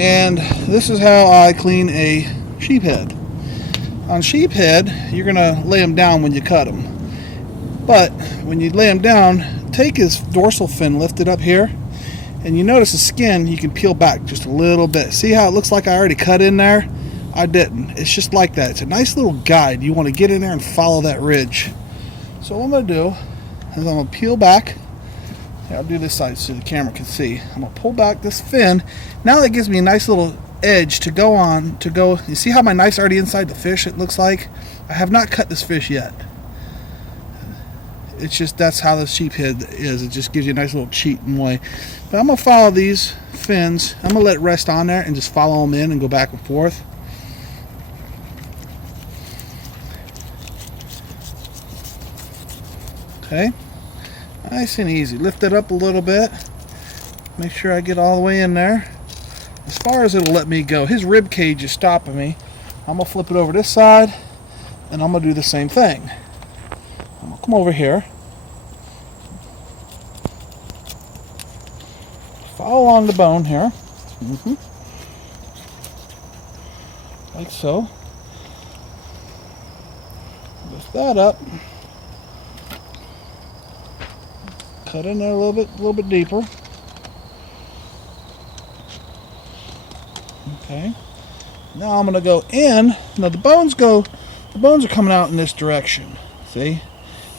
And this is how I clean a sheephead. On sheephead, you're going to lay them down when you cut them. But when you lay them down, take his dorsal fin, lift it up here, and you notice the skin, you can peel back just a little bit. See how it looks like I already cut in there? I didn't. It's just like that. It's a nice little guide. You want to get in there and follow that ridge. So what I'm going to do is I'm going to peel back. I'll do this side so the camera can see. I'm going to pull back this fin. Now that gives me a nice little edge to go on, you see how my knife's already inside the fish, it looks like? I have not cut this fish yet. It's just, that's how the sheephead is. It just gives you a nice little cheating way. But I'm going to follow these fins. I'm going to let it rest on there and just follow them in and go back and forth. Okay. Nice and easy. Lift it up a little bit. Make sure I get all the way in there. As far as it'll let me go. His rib cage is stopping me. I'm going to flip it over this side, and I'm going to do the same thing. I'm going to come over here. Follow along the bone here. Like so. Lift that up. Cut in there a little bit deeper. Okay. Now I'm going to go in. Now the bones are coming out in this direction. See?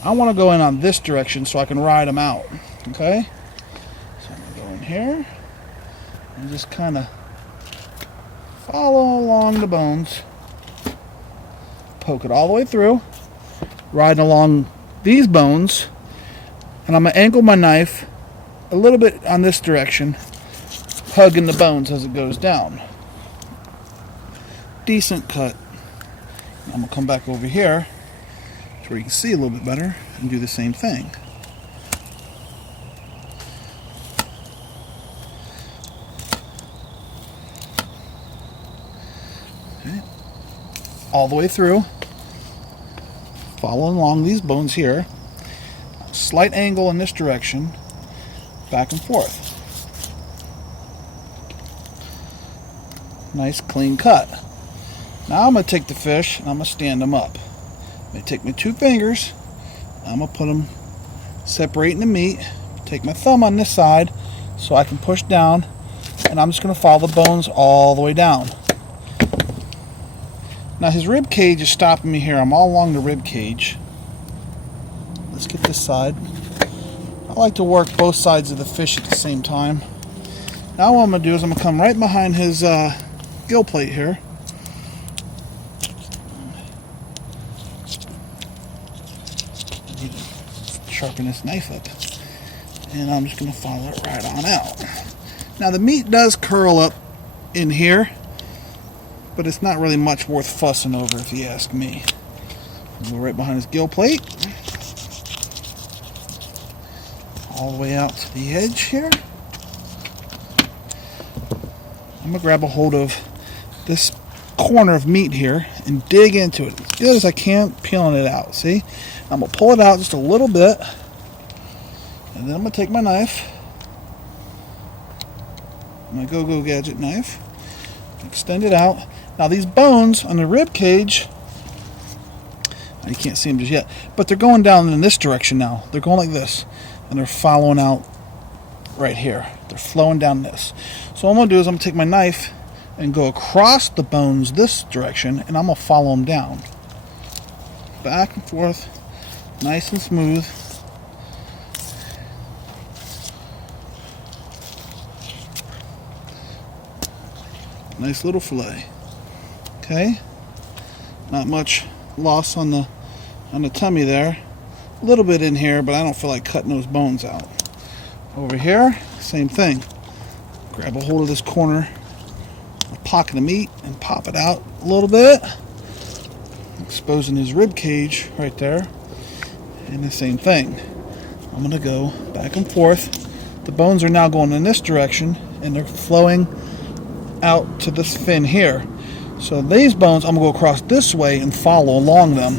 I want to go in on this direction so I can ride them out. Okay? So I'm going to go in here and just kind of follow along the bones. Poke it all the way through. Riding along these bones. And I'm going to angle my knife a little bit on this direction, hugging the bones as it goes down. Decent cut. I'm going to come back over here to where you can see a little bit better and do the same thing. Okay. All the way through, following along these bones here. Slight angle in this direction, back and forth. Nice clean cut. Now I'm going to take the fish and I'm going to stand them up. I'm going to take my 2 fingers, I'm going to put them separating the meat, take my thumb on this side so I can push down, and I'm just going to follow the bones all the way down. Now his rib cage is stopping me here. I'm all along the rib cage. Let's get this side. I like to work both sides of the fish at the same time. Now what I'm going to do is I'm going to come right behind his gill plate here. Sharpen this knife up. And I'm just going to follow it right on out. Now the meat does curl up in here, but it's not really much worth fussing over if you ask me. Go right behind his gill plate. All the way out to the edge here. I'm going to grab a hold of this corner of meat here and dig into it as good as I can, peeling it out. See? I'm going to pull it out just a little bit, and then I'm going to take my knife, my Go-Go Gadget knife, extend it out. Now these bones on the rib cage, you can't see them just yet, but they're going down in this direction now. They're going like this. And they're following out right here. They're flowing down this. So what I'm going to do is I'm going to take my knife and go across the bones this direction, and I'm going to follow them down. Back and forth, nice and smooth. Nice little fillet. Okay? Not much loss on the tummy there. A little bit in here, but I don't feel like cutting those bones out. Over here, same thing. Grab a hold of this corner, a pocket of meat, and pop it out a little bit, exposing his rib cage right there. And the same thing. I'm going to go back and forth. The bones are now going in this direction, and they're flowing out to this fin here. So these bones, I'm going to go across this way and follow along them.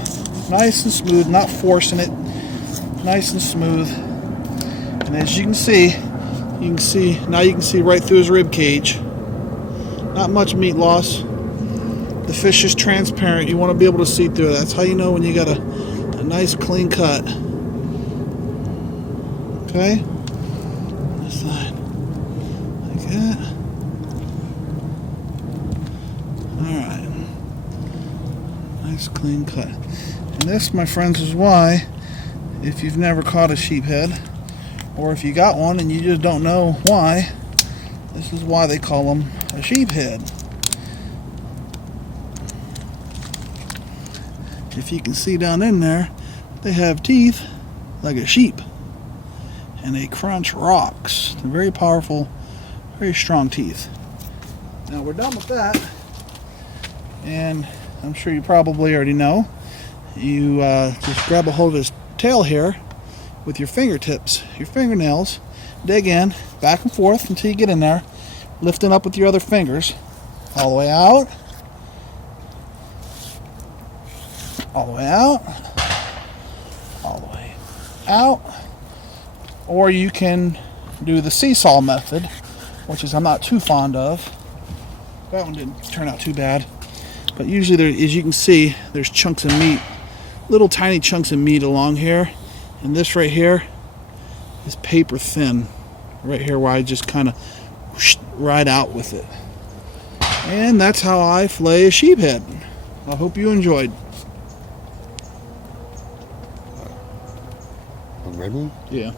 Nice and smooth, not forcing it. Nice and smooth. And as you can see, now you can see right through his rib cage. Not much meat loss. The fish is transparent. You want to be able to see through it. That's how you know when you got a nice clean cut. Okay? This side. Like that. Alright. Nice clean cut. And this, my friends, is why, if you've never caught a sheephead, or if you got one and you just don't know why, this is why they call them a sheephead. If you can see down in there, they have teeth like a sheep, and they crunch rocks. They're very powerful, very strong teeth. Now we're done with that, and I'm sure you probably already know. You just grab a hold of his tail here with your fingertips, your fingernails, dig in, back and forth until you get in there, lifting up with your other fingers, all the way out, all the way out, all the way out. Or you can do the seesaw method, which is I'm not too fond of. That one didn't turn out too bad. But usually there, as you can see, there's chunks of meat, little tiny chunks of meat along here. And this right here is paper thin. Right here where I just kind of ride out with it. And that's how I fillet a sheephead. I hope you enjoyed. A red one? Yeah.